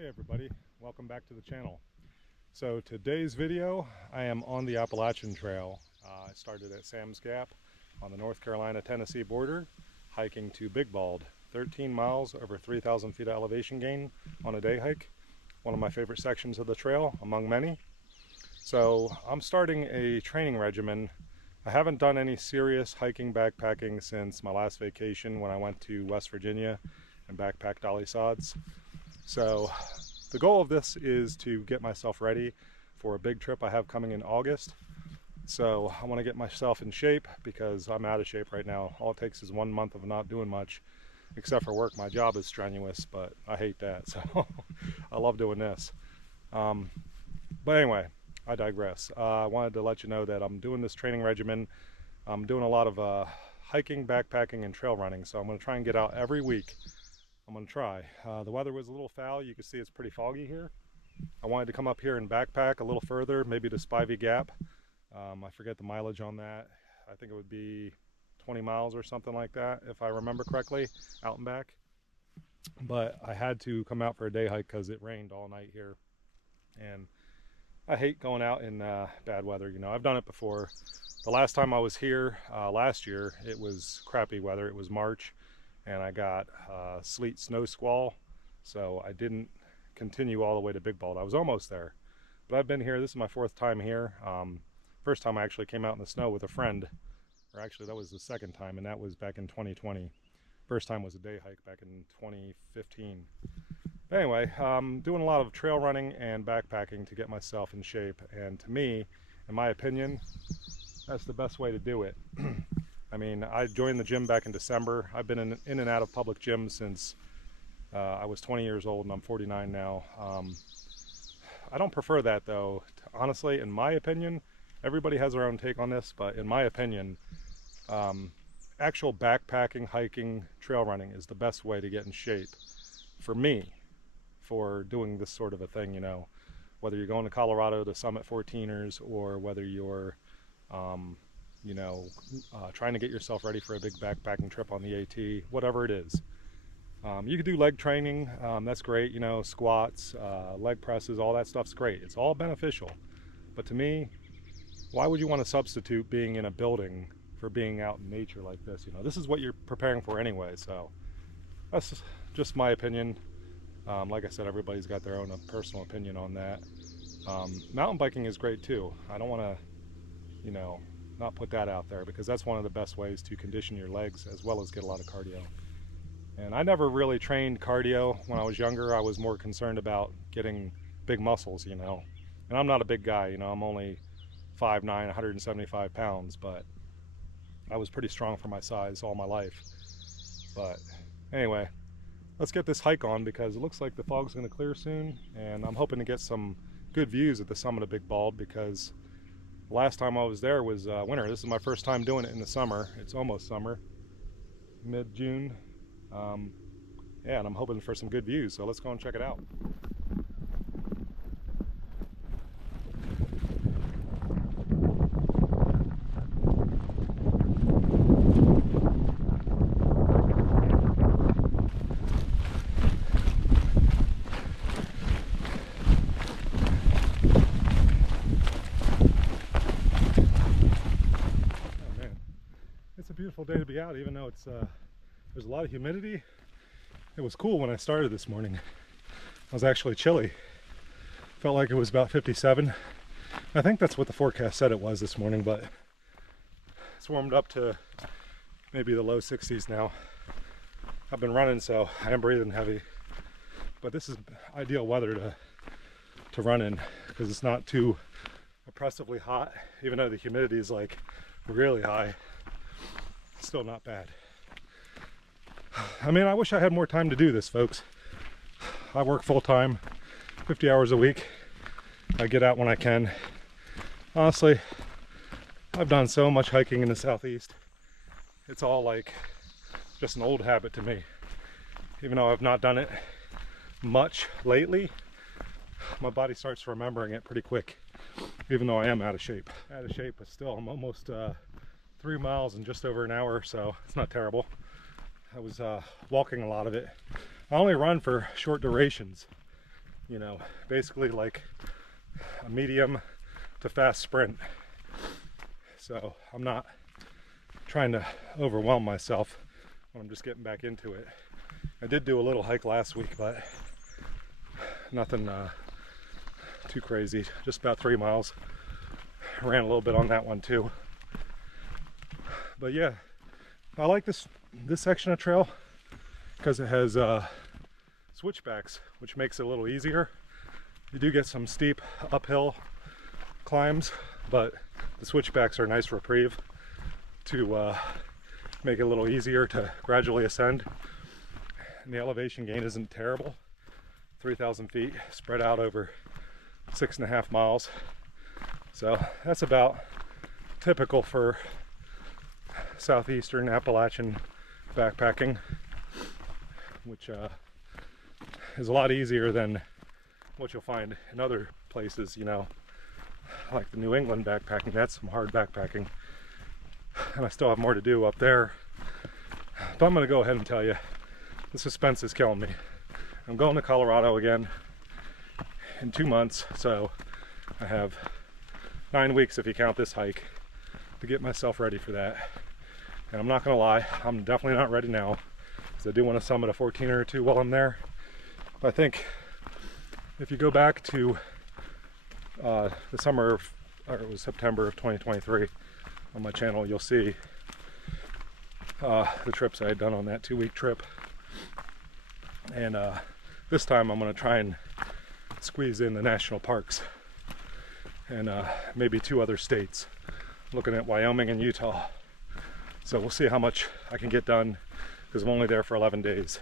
Hey everybody, welcome back to the channel. So today's video, I am on the Appalachian Trail. I started at Sam's Gap on the North Carolina-Tennessee border, hiking to Big Bald, 13 miles over 3,000 feet of elevation gain on a day hike. One of my favorite sections of the trail, among many. So I'm starting a training regimen. I haven't done any serious hiking backpacking since my last vacation when I went to West Virginia and backpacked Dolly Sods. So the goal of this is to get myself ready for a big trip I have coming in August. So I want to get myself in shape because I'm out of shape right now. All it takes is 1 month of not doing much except for work. My job is strenuous, but I hate that. So I love doing this. But anyway, I digress. I wanted to let you know that I'm doing this training regimen. I'm doing a lot of hiking, backpacking, and trail running. So I'm going to try and get out every week. I'm going to try. The weather was a little foul. You can see it's pretty foggy here. I wanted to come up here and backpack a little further, maybe to Spivey Gap. I forget the mileage on that. I think it would be 20 miles or something like that, if I remember correctly, out and back. But I had to come out for a day hike because it rained all night here. And I hate going out in bad weather. You know, I've done it before. The last time I was here last year, it was crappy weather. It was March. And I got sleet snow squall, so I didn't continue all the way to Big Bald. I was almost there, but I've been here. This is my fourth time here. First time I actually came out in the snow with a friend, or actually that was the second time, and that was back in 2020. First time was a day hike back in 2015. Anyway, doing a lot of trail running and backpacking to get myself in shape, and to me, in my opinion, that's the best way to do it. I mean, I joined the gym back in December. I've been in and out of public gyms since I was 20 years old, and I'm 49 now. I don't prefer that, though. Honestly, in my opinion, everybody has their own take on this, but in my opinion, actual backpacking, hiking, trail running is the best way to get in shape for me, for doing this sort of a thing, you know. Whether you're going to Colorado to summit 14ers, or whether you're you know, trying to get yourself ready for a big backpacking trip on the AT, whatever it is. You could do leg training, that's great, you know, squats, leg presses, all that stuff's great. It's all beneficial. But to me, why would you want to substitute being in a building for being out in nature like this? You know, this is what you're preparing for anyway, so that's just my opinion. Like I said, everybody's got their own personal opinion on that. Mountain biking is great too. I don't want to, you know, not put that out there, because that's one of the best ways to condition your legs as well as get a lot of cardio. And I never really trained cardio when I was younger. I was more concerned about getting big muscles, you know. And I'm not a big guy, you know, I'm only 5'9", 175 pounds, but I was pretty strong for my size all my life. But anyway, let's get this hike on, because it looks like the fog's going to clear soon, and I'm hoping to get some good views at the summit of Big Bald, because last time I was there was winter. This is my first time doing it in the summer. It's almost summer, mid-June. Yeah, and I'm hoping for some good views, so let's go and check it out. Beautiful day to be out, even though it's there's a lot of humidity. It was cool when I started this morning. I was actually chilly. Felt like it was about 57. I think that's what the forecast said it was this morning, but it's warmed up to maybe the low 60s now. I've been running, so I am breathing heavy, but this is ideal weather to run in, because it's not too oppressively hot, even though the humidity is like really high. Still not bad. I mean, I wish I had more time to do this, folks. I work full-time, 50 hours a week. I get out when I can. Honestly, I've done so much hiking in the Southeast. It's all like just an old habit to me. Even though I've not done it much lately, my body starts remembering it pretty quick, even though I am out of shape. Out of shape, but still, I'm almost 3 miles in just over an hour, so it's not terrible. I was walking a lot of it. I only run for short durations. you know, basically like a medium to fast sprint. So I'm not trying to overwhelm myself when I'm just getting back into it. I did do a little hike last week, but nothing too crazy, just about 3 miles. I ran a little bit on that one too. But yeah, I like this section of trail because it has switchbacks, which makes it a little easier. You do get some steep uphill climbs, but the switchbacks are a nice reprieve to make it a little easier to gradually ascend. And the elevation gain isn't terrible. 3,000 feet spread out over 6.5 miles. So that's about typical for southeastern Appalachian backpacking, which is a lot easier than what you'll find in other places, you know, like the New England backpacking. That's some hard backpacking, and I still have more to do up there. But I'm going to go ahead and tell you, the suspense is killing me. I'm going to Colorado again in 2 months, so I have 9 weeks if you count this hike to get myself ready for that. And I'm not going to lie, I'm definitely not ready now, because I do want to summit a 14er or two while I'm there. But I think if you go back to the summer of, or it was September of 2023 on my channel, you'll see the trips I had done on that 2-week trip. And this time I'm going to try and squeeze in the national parks and maybe 2 other states, looking at Wyoming and Utah. So we'll see how much I can get done, because I'm only there for 11 days.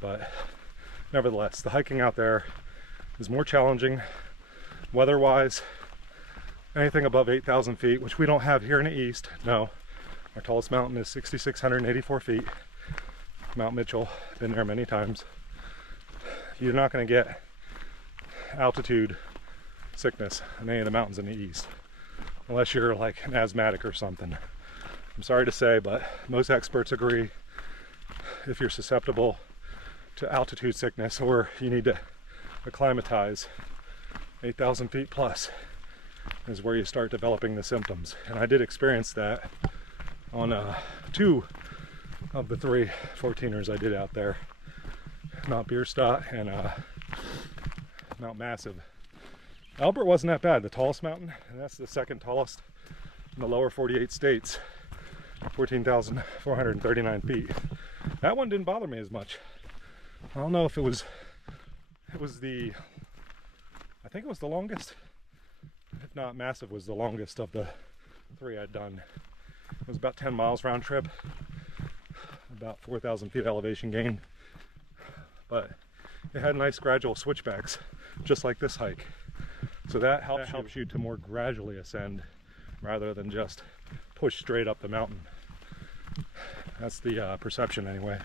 But nevertheless, the hiking out there is more challenging weather-wise. Anything above 8,000 feet, which we don't have here in the east. No, our tallest mountain is 6,684 feet. Mount Mitchell, been there many times. You're not going to get altitude sickness in any of the mountains in the east, unless you're like an asthmatic or something. I'm sorry to say, but most experts agree if you're susceptible to altitude sickness or you need to acclimatize, 8,000 feet plus is where you start developing the symptoms. And I did experience that on 2 of the 3 14ers I did out there, Mount Bierstadt and Mount Massive. Albert wasn't that bad, the tallest mountain, and that's the 2nd tallest in the lower 48 states, 14,439 feet. That one didn't bother me as much. I don't know if it was the, I think it was the longest. If not, Massive was the longest of the 3 I'd done. It was about 10 miles round trip, about 4,000 feet elevation gain. But it had nice gradual switchbacks, just like this hike. So that helps you to more gradually ascend rather than just push straight up the mountain. That's the perception anyway.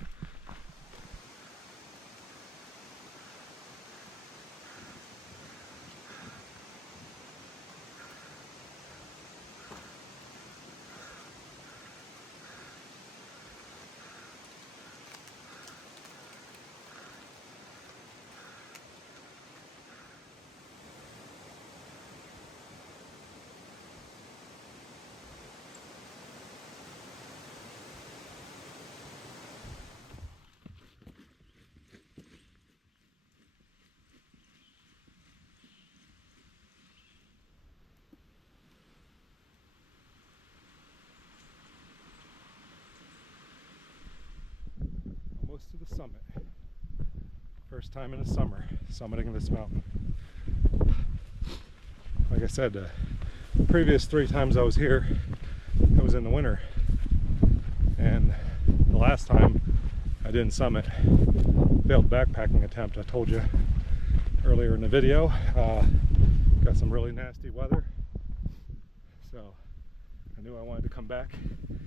To the summit. First time in the summer summiting this mountain. Like I said, the previous 3 times I was here, it was in the winter, and the last time I didn't summit, failed backpacking attempt I told you earlier in the video. Got some really nasty weather, so I knew I wanted to come back.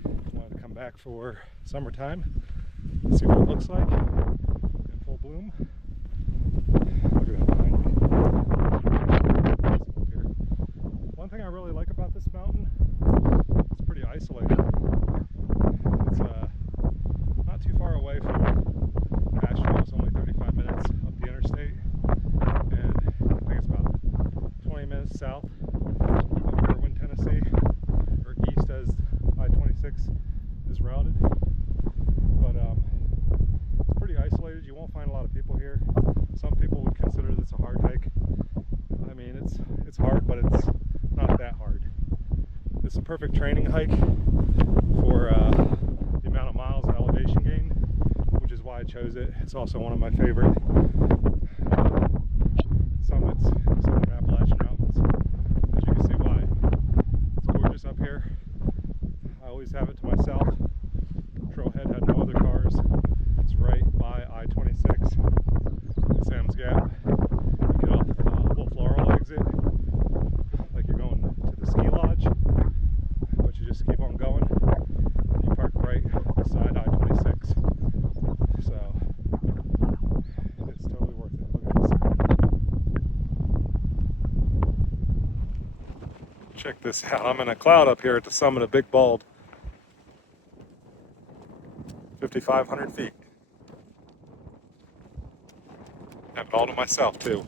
I wanted to come back for summertime. See what it looks like in full bloom. Look at that behind me. One thing I really like about this mountain, it's pretty isolated. It's not too far away from Nashville. It's only 35 minutes up the interstate. Some people would consider this a hard hike. I mean, it's hard, but it's not that hard. This is a perfect training hike for the amount of miles and elevation gain, which is why I chose it. It's also one of my favorite summits in the Southern Appalachian Mountains. As you can see why. It's gorgeous up here. I always have it to myself. Trailhead had no other cars. It's right by I-26 at Sam's Gap. You get off the Wolf Laurel exit like you're going to the ski lodge, but you just keep on going and you park right beside I-26. So it's totally worth it. Look at this. Check this out. I'm in a cloud up here at the summit of Big Bald. 5,500 feet. Have it all to myself too.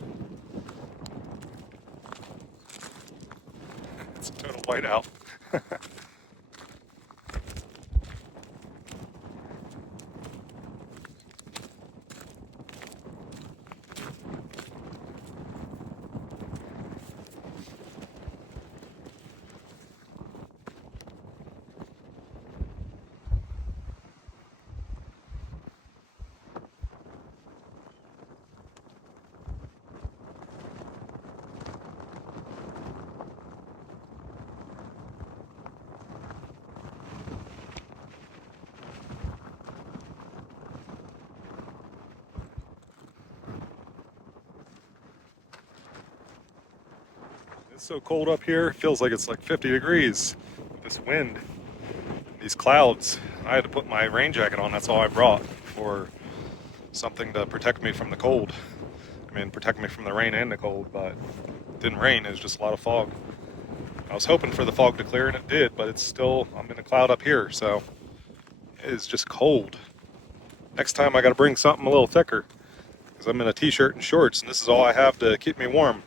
It's a total whiteout. It's so cold up here, it feels like it's like 50 degrees with this wind, these clouds. I had to put my rain jacket on, that's all I brought, for something to protect me from the cold. I mean, protect me from the rain and the cold, but it didn't rain, it was just a lot of fog. I was hoping for the fog to clear and it did, but it's still, I'm in a cloud up here, so it is just cold. Next time I gotta bring something a little thicker, because I'm in a t-shirt and shorts, and this is all I have to keep me warm.